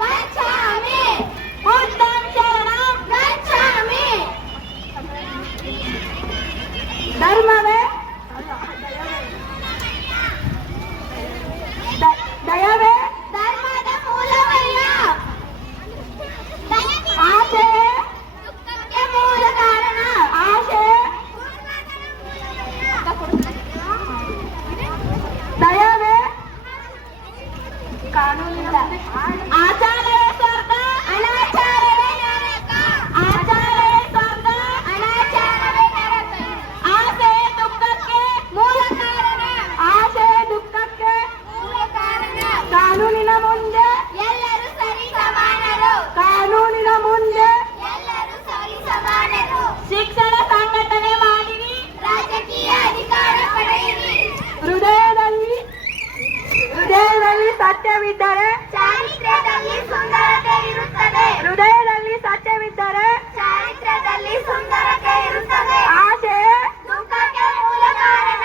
ಗಚ್ಚಾಮಿ ಬುದ್ಧಂ ಶರಣಂ ಗಚ್ಚಾಮಿ ಧರ್ಮವೇ ದಯವೇ ಧರ್ಮದ ಮೂಲವಯ್ಯ ಆಸೆ ದುಃಖಕ್ಕೆ ಮೂಲ ಕಾರಣ ಆಸೆ ದಯವೇ ಕಾನೂನಿನ ಆಚಾರವೇ ಸ್ವರ್ಗ ಅನಾಚಾರವೇ ನರಕ ಆಚಾರವೇ ಸ್ವರ್ಗ ಅನಾಚಾರವೇ ನರಕ ಆಸೆ ದುಃಖಕ್ಕೆ ಮೂಲ ಕಾರಣ ಆಸೆ ದುಃಖಕ್ಕೆ ಮೂಲ ಕಾರಣ ಕಾನೂನಿನ ಮುಂದೆ ಎಲ್ಲರೂ ಸರಿ ಸಮಾನರು ಕಾನೂನಿನ ಮುಂದೆ ಎಲ್ಲರೂ ಸರಿ ಸಮಾನರು ಶಿಕ್ಷಣ ಸಂಘಟನೆ ಮಾಡಿರಿ ರಾಜಕೀಯ ಅಧಿಕಾರ ಪಡೆಯಿರಿ ಹೃದಯದಲ್ಲಿ ಸತ್ಯವಿದ್ದರೆ ಚಾರಿತ್ರ್ಯದಲ್ಲಿ ಸುಂದರತೆ ಇರುತ್ತದೆ ಹೃದಯದಲ್ಲಿ ಸತ್ಯವಿದ್ದರೆ ಚಾರಿತ್ರ್ಯದಲ್ಲಿ ಸುಂದರತೆ ಇರುತ್ತದೆ ಆಸೆ ದುಃಖಕ್ಕೆ ಮೂಲ ಕಾರಣ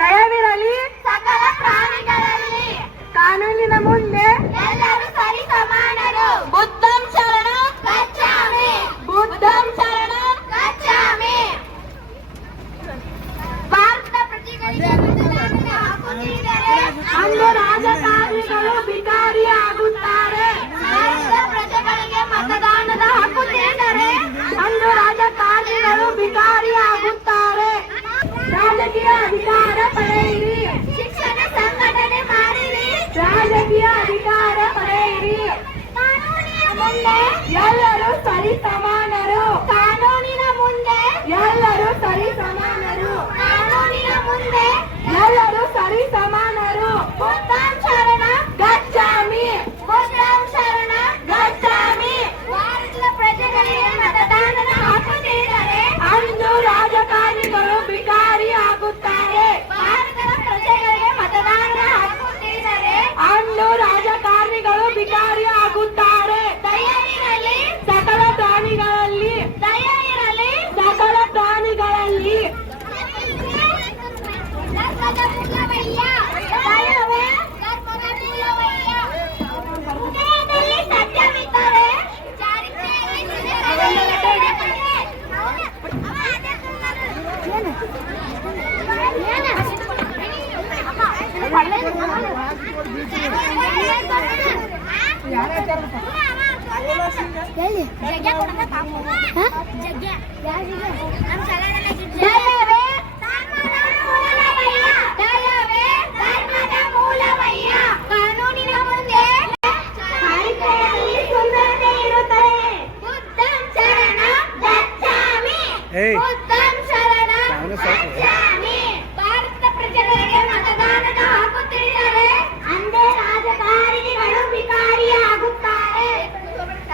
ದಯವಿರಲಿ ಸಕಲ ಪ್ರಾಣಿಗಳಲ್ಲಿ ಕಾನೂನಿನ ಮುಂದೆ ಎಲ್ಲರೂ ಸರಿ ಸಮಾನರು ಬುದ್ಧಂ ಶರಣಂ ಗಚ್ಚಾಮಿ ಬುದ್ಧಂ ಶರಣಂ ಗಚ್ಚಾಮಿ ಭಾರತ ಪ್ರಜೆಗಳಿಗೆ ಮತದಾನದ ಹಕ್ಕು ನೀಡಿದರೆ ಅಂದು ರಾಜಕಾರಣಿಗಳು ಭಿಕಾರಿಯಾಗುತ್ತಾರೆ ಭಾರತದ ಪ್ರಜೆಗಳಿಗೆ ಮತದಾನದ ಹಕ್ಕು ನೀಡಿದರೆ ಅಂದು ರಾಜಕಾರಣಿಗಳು ಭಿಕಾರಿಯಾಗುತ್ತಾರೆ ರಾಜಕೀಯ ಅಧಿಕಾರ ಪಡೆಯಿರಿ ಶಿಕ್ಷಣ ಸಂಘಟನೆ ಮಾಡಿರಿ ರಾಜಕೀಯ ಅಧಿಕಾರ ಪಡೆಯಿರಿ ಕಾನೂನಿನ ಮುಂದೆ ಎಲ್ಲರೂ ಸರಿ ಸಮಾನರು ಕಾನೂನಿನ ಮುಂದೆ ಎಲ್ಲರೂ ಸರಿ ಸಮಾನರು ಕಾನೂನಿನ ಮುಂದೆ ಎಲ್ಲರೂ ಸರಿ ಸಮಾನರು ಬುದ್ಧಂ ಶರಣಂ ಗಚ್ಚಾಮಿ ಬುದ್ಧಂ ಶರಣಂ ಗಚ್ಚಾಮಿ ಭಾರತದ ಪ್ರಜೆಗಳಿಗೆ ಮತದಾನದ ಹಕ್ಕು ನೀಡಿದರೆ ಅಂದು ರಾಜಕಾರಣಿಗಳು ಭಿಕಾರಿ ಆಗುತ್ತಾರೆ ಭಾರತದ ಪ್ರಜೆಗಳಿಗೆ ಮತದಾನದ ಹಕ್ಕು ನೀಡಿದರೆ ಅಂದು ರಾಜಕಾರಣಿಗಳು ಭಿಕಾರಿ ಆಗುತ್ತಾರೆ ದಯ ಇರಲಿ ಸಕಲ ಪ್ರಾಣಿಗಳಲ್ಲಿ ದಯ ಇರಲಿ ಸಕಲ ಪ್ರಾಣಿಗಳಲ್ಲಿ ಧರ್ಮದ ಮೂಲವಯ್ಯ ದಯವೇ ಧರ್ಮದ ಮೂಲವಯ್ಯ ಹೃದಯದಲ್ಲಿ ಸತ್ಯವಿದ್ದರೆ ಚಾರಿತ್ರ್ಯದಲ್ಲಿ ಕಾನೂನಿನ ಮುಂದೆ ಚಾರಿತ್ರ್ಯದಲ್ಲಿ ಸುಂದರತೆ ಇರುತ್ತದೆ ಬುದ್ಧಂ ಶರಣಂ ಗಚ್ಚಾಮಿ ಬುದ್ಧಂ ಶರಣಂ ಗಚ್ಚಾಮಿ ಭಾರತದ ಪ್ರಜೆಗಳಿಗೆ ಮತದಾನದ ಹಕ್ಕು ತಿಳಿದರೆ ಅಂದೇ ರಾಜಕಾರಣಿಗಳು ಭಿಕಾರಿಯಾಗುತ್ತಾರೆ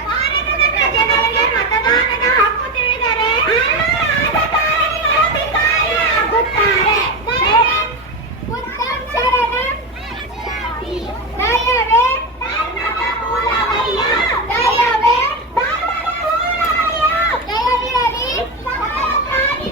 ಭಾರತದ ಪ್ರಜೆಗಳಿಗೆ ಮತದಾನದ ಹಕ್ಕು ತಿಳಿದರೆ ರಾಜಕಾರಣಿಗಳು ಭಿಕಾರಿಯಾಗುತ್ತಾರೆ ಬುದ್ಧಂ ಶರಣಂ ದಯವೇ ಧರ್ಮದ ಮೂಲವಯ್ಯ ದಯವೇ ಧರ್ಮದ ಮೂಲವಯ್ಯ ದಯವಿರಲಿ ಸಕಲ ಪ್ರಾಣಿ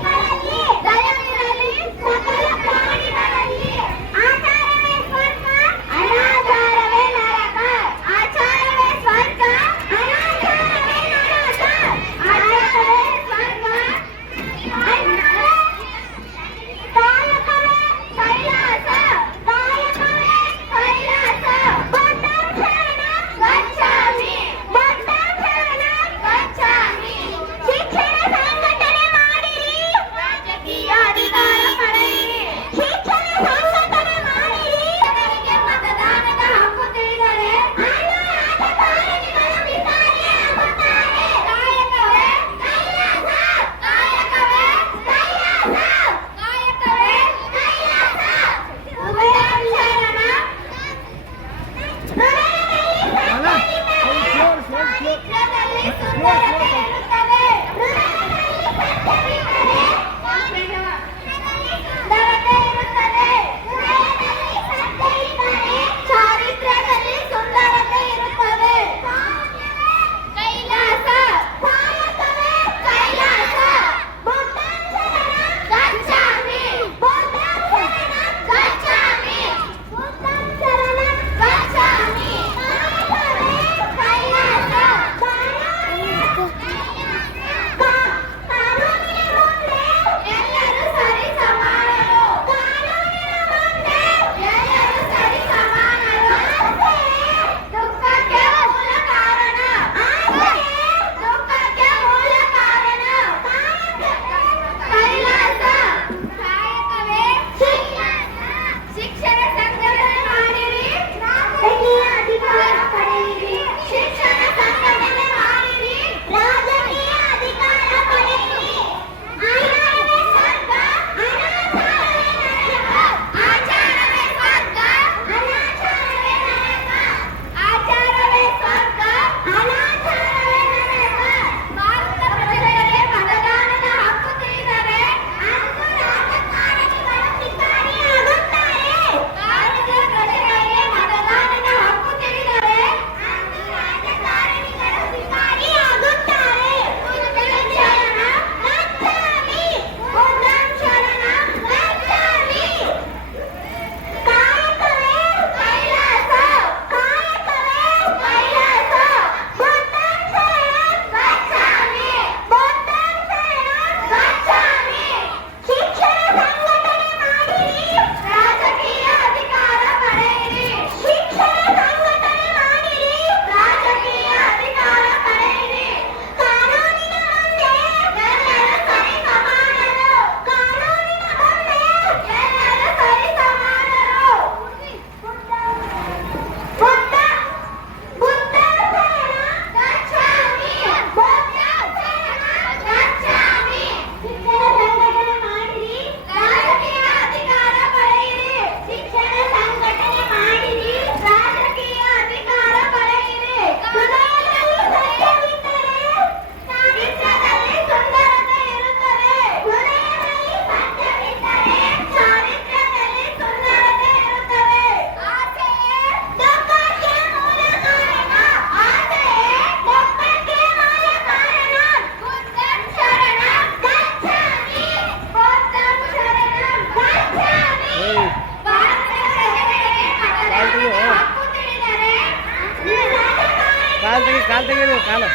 ಕಾಲ್ ತೆಗೆದು ಕಾಲು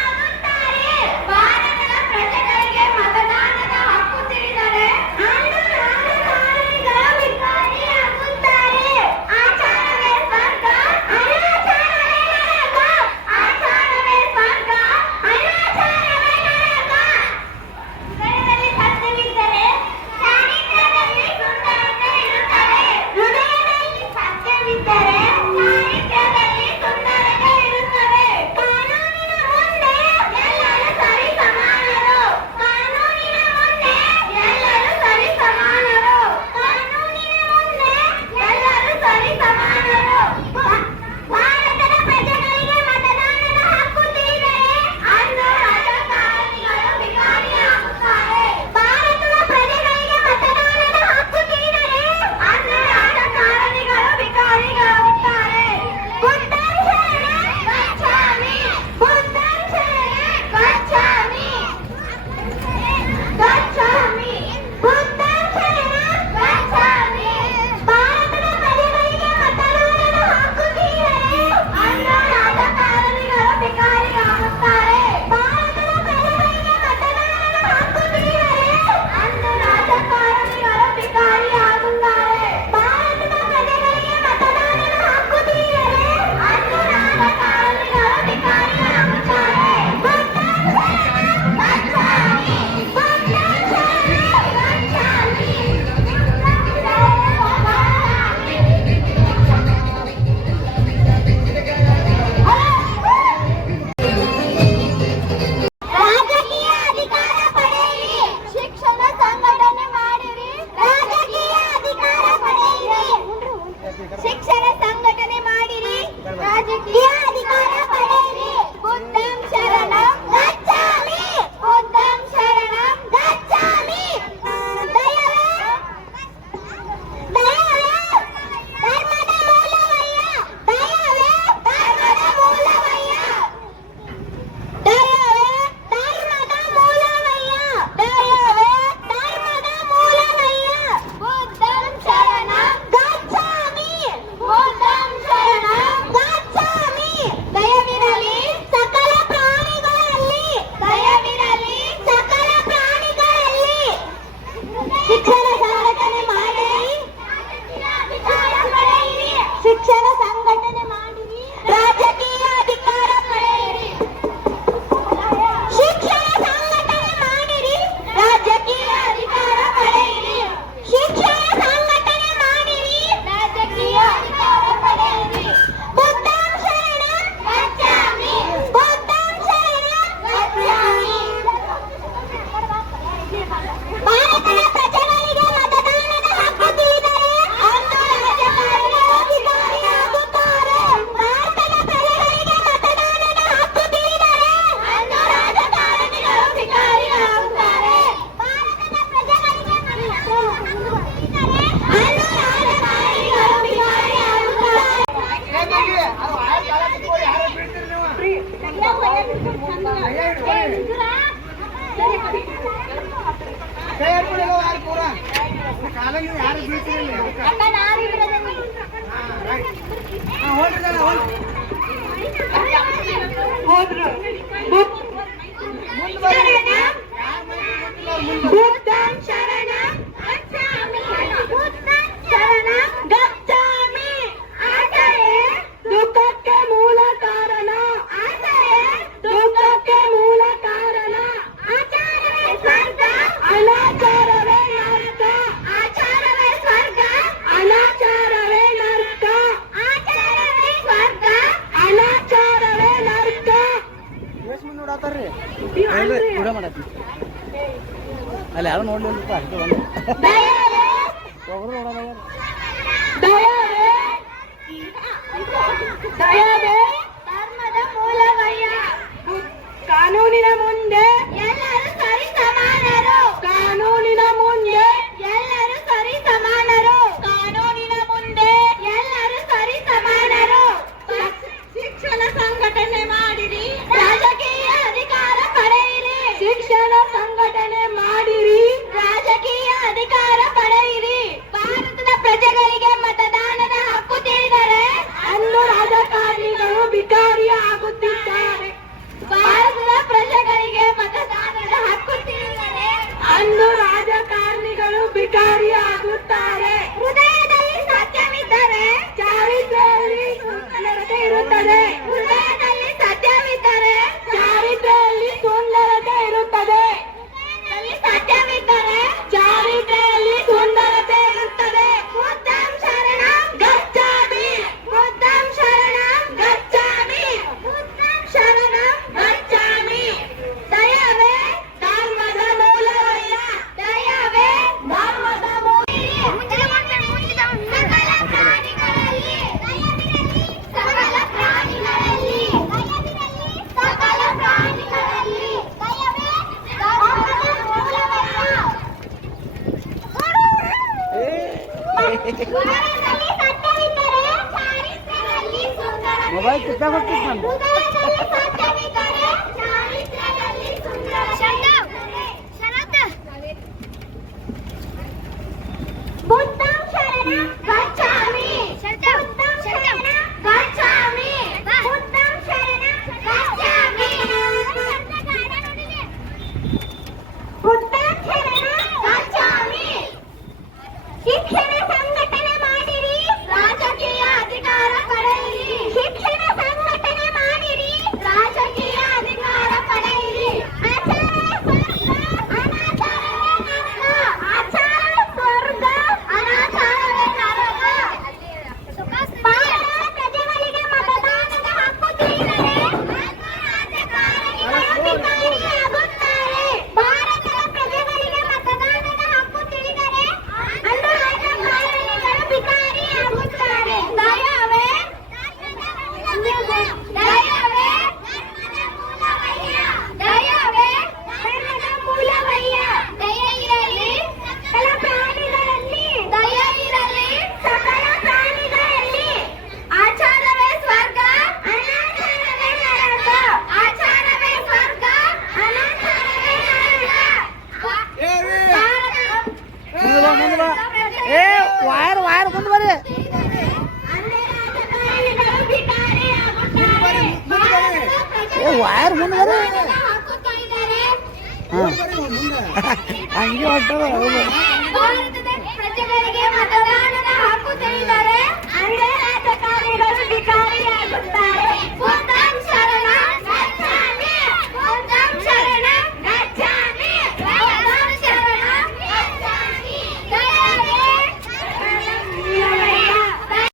ಭಾರತದ ಪ್ರಜೆಗಳಿಗೆ ಮತದಾನದ ಹಕ್ಕು ತಿಳಿದರೆ ಅಂದು ರಾಜಕಾರಣಿಗಳ ವಿಕಾರಿಯಾಗುತ್ತಾರೆ. ಆಚಾರವೇ ಸ್ವರ್ಗ, ಅನಾಚಾರವೇ ನರಕ. ಆಚಾರವೇ ಸ್ವರ್ಗ, ಅನಾಚಾರವೇ ನರಕ. ಹೃದಯದಲ್ಲಿ ಸತ್ಯವಿದ್ದರೆ ಚಾರಿತ್ರ್ಯದಲ್ಲಿ ಸುಂದರತೆ ಇರುತ್ತದೆ. ಹೃದಯದಲ್ಲಿ ಸತ್ಯವಿದ್ದರೆ ಚಾರಿತ್ರ್ಯದಲ್ಲಿ ಸುಂದರತೆ ಇರುತ್ತದೆ. ಕಾನೂನಿನ ಮುಂದೆ ಎಲ್ಲರೂ ಸರಿ ಸಮಾನರು. ಕಾನೂನಿನ ಮುಂದೆ ಎಲ್ಲರೂ ಸರಿ ಸಮಾನರು. ಕಾನೂನಿನ ಮುಂದೆ ಎಲ್ಲರೂ ಸರಿ ಸಮಾನರು. ಭಾರತದ ಪ್ರಜೆಗಳಿಗೆ ಮತದಾನದ ಹಕ್ಕು ತಿಳಿದರೆ ಅಂದು ರಾಜಕಾರಣಿಗಳು ವಿಕಾರಿಯಾಗುತ್ತಾರೆ. ಭಾರತದ ಪ್ರಜೆಗಳಿಗೆ ಮತದಾನದ ಹಕ್ಕು ತಿಳಿದರೆ ಅಂದು ರಾಜಕಾರಣಿಗಳು ವಿಕಾರಿಯಾಗುತ್ತಾರೆ. ಬುದ್ಧಂ ಶರಣ ಗಚ್ಛಾಮಿ, ಬುದ್ಧಂ ಶರಣ ಗಚ್ಛಾಮಿ, ಗಚ್ಛಾಮಿ, ಬುದ್ಧಂ ಶರಣ ಗಚ್ಛಾಮಿ. ಭಾರತದ ಪ್ರಜೆಗಳಿಗೆ ಮತದಾನದ ಹಕ್ಕು ತಿಳಿದರೆ ಅಂದು ರಾಜಕಾರಣಿಗಳು ವಿಕಾರಿಯಾಗುತ್ತಾರೆ. ಭಾರತದ ಪ್ರಜೆಗಳಿಗೆ ಮತದಾನದ ಹಕ್ಕು ತಿಳಿದರೆ ಅಂದು ರಾಜಕಾರಣಿಗಳು ವಿಕಾರಿಯಾಗುತ್ತಾರೆ. ಭಾರತದ ಪ್ರಜೆಗಳಿಗೆ ಮತದಾನದ ಹಕ್ಕು ತಿಳಿದರೆ ಅಂದು ರಾಜಕಾರಣಿಗಳು ವಿಕಾರಿಯಾಗುತ್ತಾರೆ. ಬುದ್ಧಂ ಶರಣ ಗಚ್ಛಾಮಿ, ಬುದ್ಧಂ ಶರಣ ಗಚ್ಛಾಮಿ. ರಾಜಕೀಯ ಅಧಿಕಾರ ಪಡೆಯಿರಿ, ಶಿಕ್ಷಣ ಸಂಘಟನೆ ಮಾಡಿರಿ. ರಾಜಕೀಯ ಅಧಿಕಾರ ಪಡೆಯಿರಿ, ಶಿಕ್ಷಣ ಸಂಘಟನೆ ಮಾಡಿರಿ. ರಾಜಕೀಯ ಅಧಿಕಾರ ಪಡೆಯಿರಿ. ಬುದ್ಧಂ ಶರಣಂ ಗಚ್ಛಾಮಿ, ಬುದ್ಧಂ ಶರಣಂ ಗಚ್ಛಾಮಿ. ದಯವೇ ಧರ್ಮದ ಮೂಲವಯ್ಯ, ದಯವೇ ಧರ್ಮದ ಮೂಲವಯ್ಯ. ದಯವೇ ಧರ್ಮದ ಮೂಲವಯ್ಯ, ದಯವೇ ಧರ್ಮದ ಮೂಲವಯ್ಯ. ಬುದ್ಧಂ ಶರಣಂ ಗಚ್ಛಾಮಿ, ಬುದ್ಧಂ ಶರಣಂ ಗಚ್ಛಾಮಿ. ದಯವಿರಲಿ ಸಕಲ ಪ್ರಾಣಿಗಳಲ್ಲಿ, ದಯವಿರಲಿ ಸಕಲ ಪ್ರಾಣಿಗಳಲ್ಲಿ. ಶಿಕ್ಷಣ ಸಂಘಟನೆ ಮಾಡಿರಿ, ಅಧಿಕಾರ ಪಡೆಯಿರಿ. ಶಿಕ್ಷಣ ಸಂಘಟನೆ ಮಾಡಿರಿ, ರಾಜಕೀಯ ಅಧಿಕಾರ ಪಡೆಯಿರಿ. ಶಿಕ್ಷಣ ಸಂಘಟನೆ ಮಾಡಿರಿ, ರಾಜಕೀಯ ಅಧಿಕಾರ ಪಡೆಯಿರಿ. ಶಿಕ್ಷಣ ಸಂಘಟನೆ ಮಾಡಿರಿ, ರಾಜಕೀಯ ಅಧಿಕಾರ ಪಡೆಯಿರಿ. ಬುದ್ಧಂ ಶರಣಂ ಗಚ್ಛಾಮಿ, ಬುದ್ಧಂ ಶರಣಂ ಗಚ್ಛಾಮಿ. ಭಾರತದ ಪ್ರಜೆಗಳಿಗೆ ಮತದಾನದ ಹಕ್ಕು ತಿಳಿದರೆ ಅಂದು ರಾಜಕಾರಣಿಗಳು ವಿಕಾರಿಯಾಗುತ್ತಾರೆ. ಭಾರತದ ಪ್ರಜೆಗಳಿಗೆ ಮತದಾನದ ಹಕ್ಕು ತಿಳಿದರೆ ಅಂದು ರಾಜಕಾರಣಿಗಳು ವಿಕಾರಿಯಾಗುತ್ತಾರೆ. ಭಾರತದ ಪ್ರಜೆಗಳಿಗೆ ಮತದಾನದ ಹಕ್ಕು ತಿಳಿದರೆ ಅಂದು ರಾಜಕಾರಣಿಗಳು ವಿಕಾರಿಯಾಗುತ್ತಾರೆ. ಯಾರು ಬೀಳ್ತಿರಲಿಲ್ಲ ಅಕ್ಕ ನಾವಿರೋದನ್ನ ಹೋದ್ರು ಬುದ್ಧಂ ಶರಣಂ ಗಚ್ಛಾಮಿ, ಬುದ್ಧಂ ಶರಣಂ ಗಚ್ಛಾಮಿ. ಆಸರೆ ದುಃಖಕ್ಕೆ ಮೂಲ ಕಾರಣ, ಆಸರೆ ದುಃಖಕ್ಕೆ ಮೂಲ ಕಾರಣ. ಆಚಾರವೇ ಸ್ವರ್ಗ, ಅನಾಚಾರವೇ ನರ್ಕ, ಆಚಾರವೇ ಸ್ವರ್ಗ, ಅನಾಚಾರವೇ ನರ್ಕ, ಆಚಾರವೇ ಸ್ವರ್ಗ, ಅನಾಚಾರವೇ ನರ್ಕ. ನೋಡತ್ತಾರ್ರಿ ವಿಡಿಯೋ ಮಾಡತ್ತಿ ಅಲ್ಲಿ ಯಾರು ನೋಡ್ಲಿಲ್ಲಪ್ಪ ಅಷ್ಟೇ ಬಂದು ದಯವೇ ಒಬ್ರು ನೋಡೋಣ. ದಯವೇ ದಯವೇ ಧರ್ಮದ ಮೂಲವಯ್ಯ. ಕಾನೂನಿನ ಮುಂದೆ ಎಲ್ಲರೂ ಸರಿ ಸಮಾನರು. ಕಾನೂನಿನ ಮುಂದೆ ಎಲ್ಲರೂ ಸರಿ ಸಮಾನರು. ಕಾನೂನಿನ ಮುಂದೆ ಎಲ್ಲರೂ ಸರಿ ಸಮಾನರು. ಶಿಕ್ಷಣ ಸಂಘಟನೆ ಮಾಡಿರಿ, ರಾಜಕೀಯ ಅಧಿಕಾರ ಪಡೆಯಿರಿ. ಶಿಕ್ಷಣ ಸಂಘಟನೆ ಮಾಡಿರಿ, ರಾಜಕೀಯ ಅಧಿಕಾರ ಪಡೆಯಿರಿ. ಭಾರತದ ಪ್ರಜೆಗಳಿಗೆ ಮತದಾನದ ಹಕ್ಕು ತಿಳಿದರೆ ಅಂದು ರಾಜಕಾರಣಿ ವಾಯರ್ ಮುಂದೆ ಹಾಕುತ್ತಾ ಇದ್ದಾರೆ. ಹಂಗೆ ಹೊಟ್ಟದ ಹೌದು ಭಾರತದ ಪ್ರಜೆಗಳಿಗೆ ಮತದಾನದ ಹಕ್ಕು ಇದ್ದಾರೆ. ಅಂದ್ರೆ